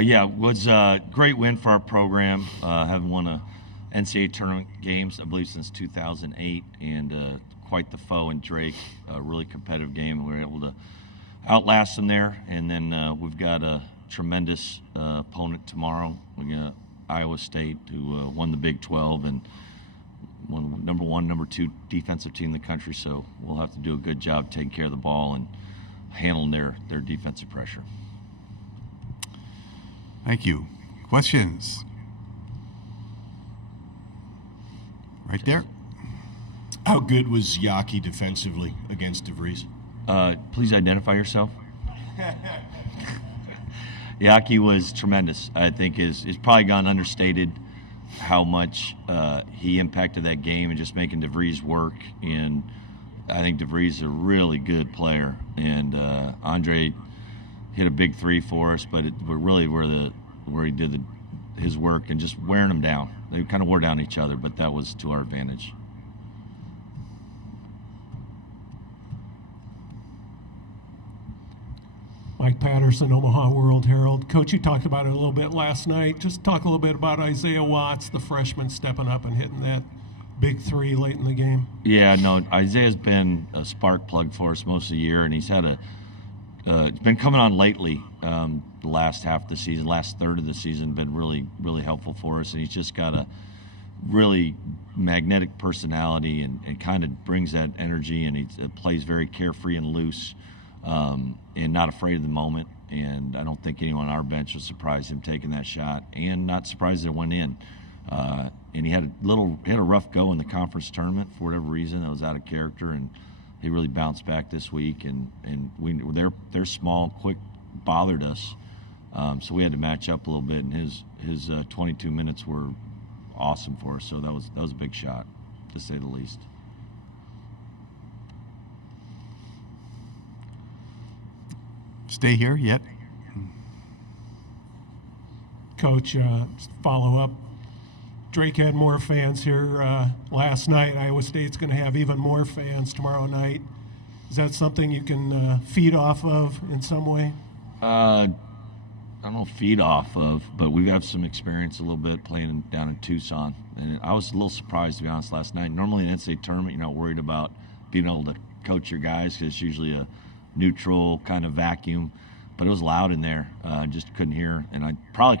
Yeah, it was a great win for our program. Haven't won a NCAA tournament games, I believe, since 2008, and quite the foe in Drake. A really competitive game, and we were able to outlast them there. And then we've got a tremendous opponent tomorrow. We got Iowa State, who won the Big 12 and won number 1, number 2 defensive team in the country. So we'll have to do a good job taking care of the ball and handling their defensive pressure. Thank you. Questions? Right there. How good was Yaki defensively against DeVries? Please identify yourself. Yaki was tremendous. I think it's probably gone understated how much he impacted that game and just making DeVries work. And I think DeVries is a really good player. And Andre hit a big 3 for us, but really where he did his work and just wearing them down. They kind of wore down each other, but that was to our advantage. Mike Patterson, Omaha World Herald. Coach, you talked about it a little bit last night. Just talk a little bit about Isaiah Watts, the freshman, stepping up and hitting that big 3 late in the game. Yeah, no, Isaiah's been a spark plug for us most of the year, and he's had it's been coming on lately. The last half of the season, last third of the season, been really, really helpful for us, and he's just got a really magnetic personality and kind of brings that energy, and he plays very carefree and loose. And not afraid of the moment, and I don't think anyone on our bench was surprised him taking that shot, and not surprised it went in. And he had a rough go in the conference tournament for whatever reason that was out of character, and he really bounced back this week. And they're small, quick, bothered us, so we had to match up a little bit. And his 22 minutes were awesome for us, so that was a big shot, to say the least. Stay here yet. Coach, follow up. Drake had more fans here last night. Iowa State's going to have even more fans tomorrow night. Is that something you can feed off of in some way? I don't know, feed off of, but we have some experience a little bit playing down in Tucson. And I was a little surprised, to be honest, last night. Normally in an NCAA tournament, you're not worried about being able to coach your guys because it's usually a neutral kind of vacuum, but it was loud in there. Just couldn't hear, and probably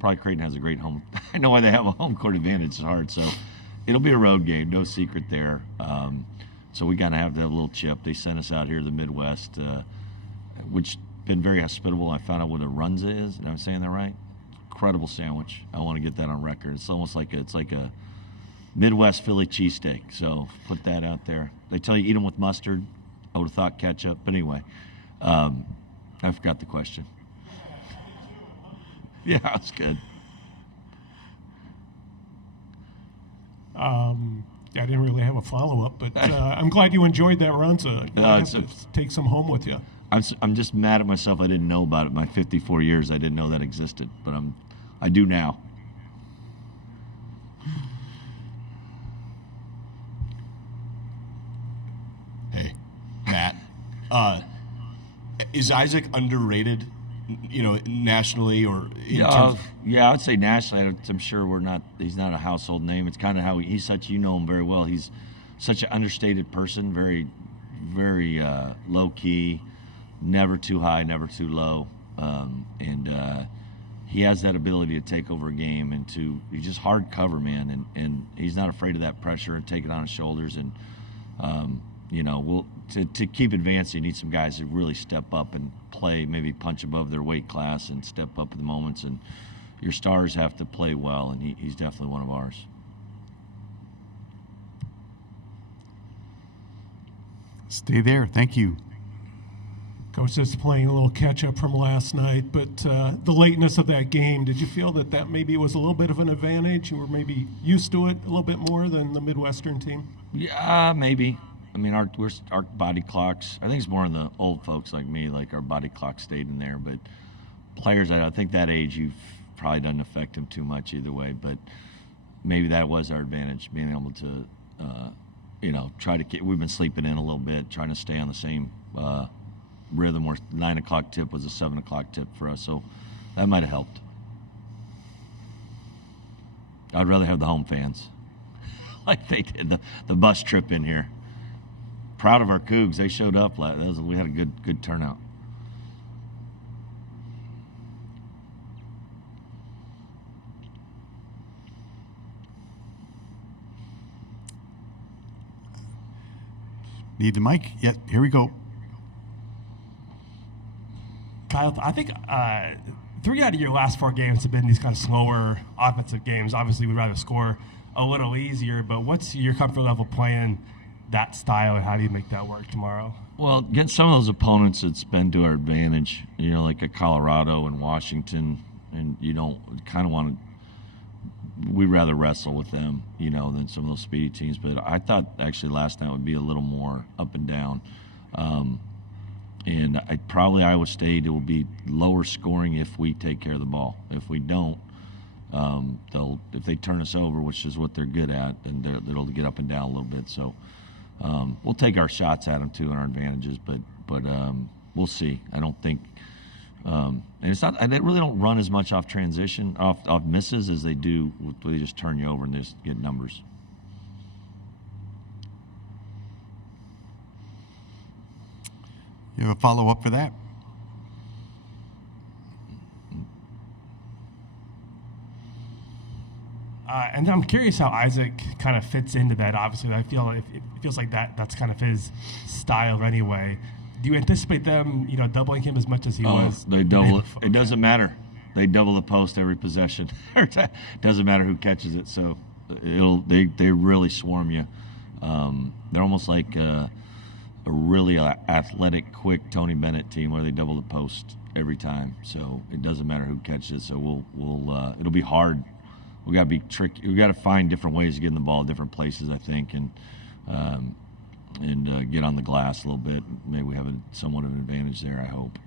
Creighton has a great home. I know why they have a home court advantage. It's hard, so it'll be a road game, no secret there. So we gotta have that little chip. They sent us out here to the Midwest, which been very hospitable. I found out what a runza is. Am I saying that right? Incredible sandwich. I want to get that on record. It's almost like it's like a Midwest Philly cheesesteak. So put that out there. They tell you eat them with mustard. I would have thought ketchup, but anyway, I forgot the question. Yeah, that's good. I didn't really have a follow-up, but I'm glad you enjoyed that runza. Take some home with you. I'm just mad at myself. I didn't know about it. My 54 years, I didn't know that existed, but I do now. Hey, Matt. Is Isaac underrated, nationally or in terms? Yeah, I would say nationally. I'm sure he's not a household name. It's kind of how he's such, him very well. He's such an understated person, very, very low-key, never too high, never too low. And he has that ability to take over a game and he's just hard cover, man. And he's not afraid of that pressure and take it on his shoulders. And, to keep advancing, you need some guys who really step up and play, maybe punch above their weight class and step up at the moments. And your stars have to play well, and he's definitely one of ours. Stay there. Thank you. Coach, just playing a little catch-up from last night, but the lateness of that game, did you feel that maybe was a little bit of an advantage? You were maybe used to it a little bit more than the Midwestern team? Yeah, maybe. I mean, our body clocks, I think it's more in the old folks like me, like our body clock stayed in there. But players, I think that age, probably doesn't affect them too much either way. But maybe that was our advantage, being able to, we've been sleeping in a little bit, trying to stay on the same rhythm where 9 o'clock tip was a 7 o'clock tip for us. So That might have helped. I'd rather have the home fans, like they did the bus trip in here. Proud of our Cougs. They showed up. We had a good turnout. Need the mic? Yeah, here we go. Kyle, I think 3 out of your last 4 games have been these kind of slower offensive games. Obviously, we'd rather score a little easier, but what's your comfort level playing that style, and how do you make that work tomorrow? Well, against some of those opponents, it's been to our advantage, like a Colorado and Washington, and you don't kind of want to – we'd rather wrestle with them, than some of those speedy teams. But I thought actually last night would be a little more up and down. And probably Iowa State, it will be lower scoring if we take care of the ball. If we don't, if they turn us over, which is what they're good at, then they'll get up and down a little bit. So we'll take our shots at them too and our advantages, but we'll see. I don't think, and it's not. They really don't run as much off transition, off misses as they do. They just turn you over and they just get numbers. You have a follow-up for that? And then I'm curious how Isaac kind of fits into that. Obviously, it feels like that's kind of his style anyway. Do you anticipate them, doubling him as much as he was? They double it. It doesn't matter. They double the post every possession. It doesn't matter who catches it. So they really swarm you. They're almost like a really athletic, quick Tony Bennett team where they double the post every time. So it doesn't matter who catches it. So it'll be hard. We got to be tricky. We got to find different ways of getting the ball at different places, I think, and get on the glass a little bit. Maybe we have somewhat of an advantage there, I hope.